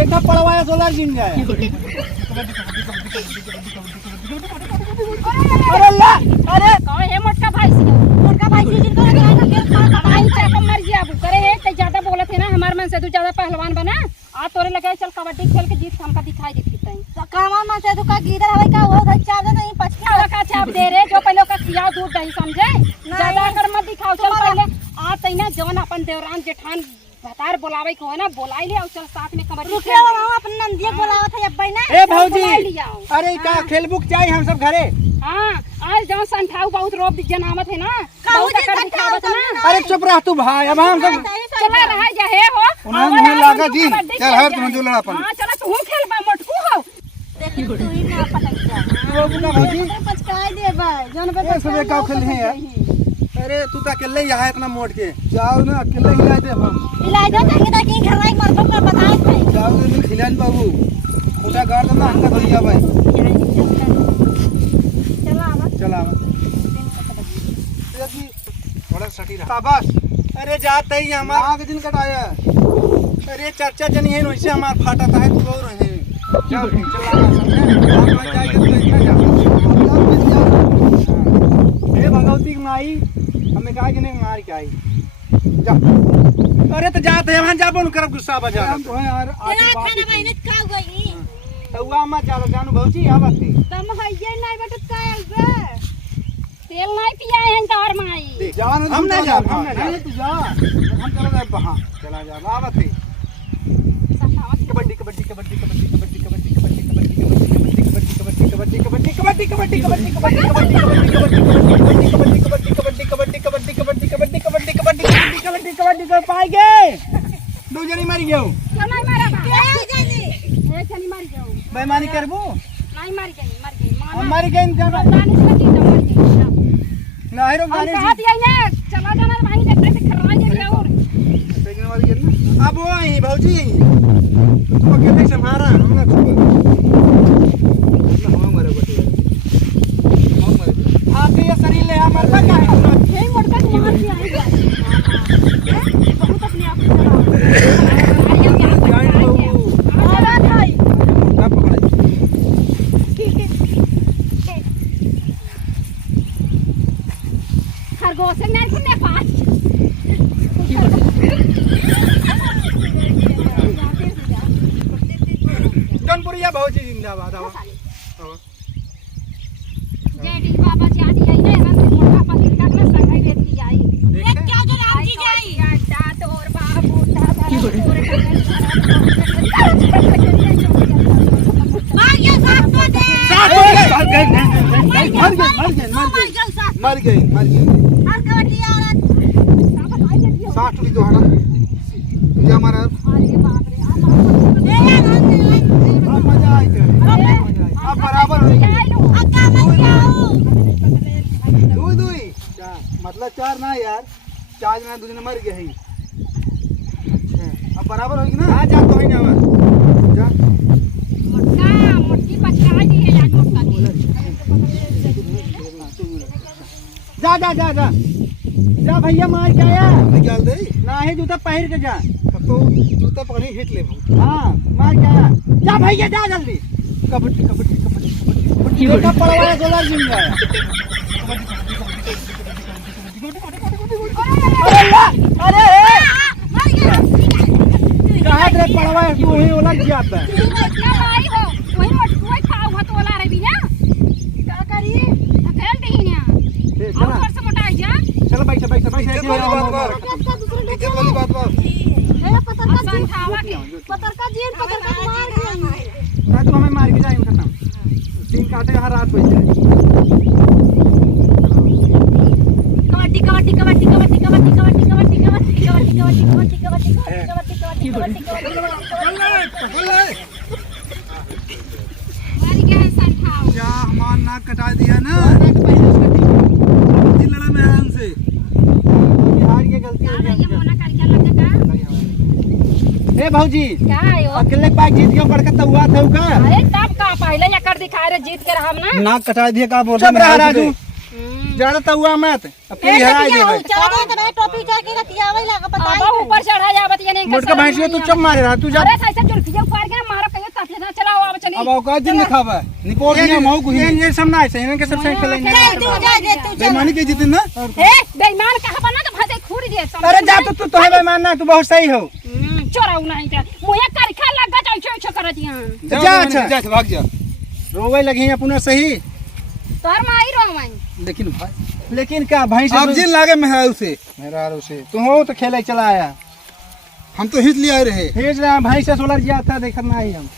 देखा पड़वाया solar gym जाए। अरे ला अरे कौन है मोटका भाई जिनको भाई चापा मर गया अब करे है तो ज्यादा बोलत है ना हमार मन से तू ज्यादा पहलवान बना आ तोरे लगे चल कबड्डी खेल के जीत हमका दिखाई देती तई तो कामा मन से तू का गिदर हवे का हो चाप दे नहीं पचका का चाप दे रे जो पहले का खिया दूध दही समझे ज्यादा कर मत दिखाओ चल पहले आ तई ना जवन अपन देवरान जेठान भतार बोलावे को है ना बोलाई ले और चल साथ में कबड्डी रुके हम अपन नंदिया बोलावत है अब्बई ना ए भौजी अरे का खेल बुक चाहिए हम सब घरे। हां आज जवन संठाऊ बहुत रोब जनामत है ना बहुत कर दिखावत ना। अरे चुप रह तू भाई अब हम सब चला रहा जा है हो उन्हें मुंह लागा जी चल हर तुम जो लड़ा अपन। हां चला तू खेल बा मोटकू हो देखी तू ही ना पटक जा वो बुका भौजी पचकाई दे भाई जौन पे सबे का खेल है यार। अरे तू तो अकेले ही आया इतना मोट के जाओ ना अकेले ही आए थे हम इलाज हो जाएगा कि घर आई मरबो कर बताए भाई जाओ तो खिलान बाबू खुदा गाड़ देना हमका भैया भाई चला बड़ा सटी रहा बस। अरे जाते ही हमारा आगे दिन कटाया। अरे चर्चा जनी है वैसे हमार फाटा था तू और है जाओ चला ए भगवती की माई हमें कहा कि नहीं मार के आई जा। अरे तो जाते हैं वहां जाबो न करब गुस्सा बजा तो है यार तेरा खाना महीने का गई तो हुआ मत चलो जानू भौजी आवत थी तम हइये नहीं बटत का आइबे तेल नहीं पियाए हैं तोर माई जान हम नहीं जा हम नहीं तू जा हम चला जा वहां चला जा आवत थी कबड्डी कबड्डी कबड्डी कबड्डी कबड्डी कबड्डी कबड्डी कबड्डी कबड्डी कबड्डी कबड्डी कबड्डी कबड्डी कबड्डी कबड्डी कबड्डी कबड्डी कबड्डी कर पाए गए दो जनी मर गए क्यों नहीं मारा बा एक जनी मर गयो बेईमानी करबो नहीं मर गई हम मर गए कर दानिश में की मर गई नहीं रो हम गाने कहा दिया ने चला जाना भाई देखते से खरवा जे और लेकिन वाली है ना अब वो ही भौजी तू अकेले संभारा हम ना छोड़ हम मरे बटे हम मरे आके ये शरीर ले हमर का है हे मोटका मार के आएगा बहुत अपने आप चला जान बाबू चला भाई ना पकड़ा खरगोश नहीं सुनने पास जनपुरिया भौजी जिंदाबाद आओ जेडी बाबा जाती आई ने रंग मोटा पति का ना संगाई देती आई देख क्या जो राम जी जाई दांत और बाबू दादा मार गया साथ तो दे मर गई हर कबड्डी औरत साठ भी तो हना ये हमारा अरे बाप रे मजा आई अब बराबर हो गई दुई मतलब चार ना यार चार ना दूसरे मर गए अब बराबर होगी ना आ जा तो ही ना जा मोटी पचका दी है यार मोटा जा जा जा जा जा भैया मार के आया निकाल दे ना है जूता पहन के जा तो जूता पकड़ी हिट ले हां मार के आया जा भैया जा जल्दी कबड्डी कबड्डी कबड्डी कबड्डी देखा पड़वाया सोलर जिम गया अरे ला अरे कहां रे पड़वाया तू ही उलझ जाता है क्या भाई हो वही मोटको खाओ हो तो ला रे बिना क्या करी खेल दही ना और घर से मोटा जा चलो बैठ बैठ बैठ इज्जत वाली बात बात पतर का जीन पतर का मार दिया मैं तो हमें मार के जाएंगे खत्म तीन काटे हर रात बज जाए कबड्डी कबड्डी कबड्डी कबड्डी कबड्डी कबड्डी कबड्डी कबड्डी कबड्डी कबड्डी कबड्डी कबड्डी मारी के संठाओ क्या हमार नाक कटा दिया ना दिल लड़ा मैं हमसे हार के गलती हो ये मोना करके लगेगा ए भौजी क्या आयो अकेले पाई जीत गयो बड़का तो हुआ था का अरे तब का पहले या कर दिखा रे जीत के हम ना नाक कटा दिया का बोल रहा राजू ज्यादा तो हुआ मत अब फिर हरा दे भाई चढ़े तो मैं टोपी उतार के रतियावे लगा अब बताई ऊपर चढ़ा जावत ये नहीं मोटका भैंसियो तू चप मारे रहा तू जा अरे ऐसे जुल्फिया उखाड़ के मारो कहियो ताते ना चलाओ अब चली अब औकात दिन दिखावा निकोर दिया मऊ को ये सब ना ऐसे इनके के सब सही खेलेंगे चल तू जा दे तू जा बेईमानी के जितिन ना ए बेईमान कहां बना तो भादे खूर दिए अरे जा तू तो है बेईमान ना तू बहुत सही हो चोराऊ नहीं था मुहे करखा लगा जाई छो कर दिया जा अच्छा जा भाग जा रोवे लगी अपना सही तोर माई रो माई लेकिन भाई लेकिन क्या भैंस अब जिन लागे मेहरा उसे मेरा उसे तू हो तो खेले चला आया हम तो हित लिया रहे भेज रहा भैंस से सोलर गया था देखना ही हम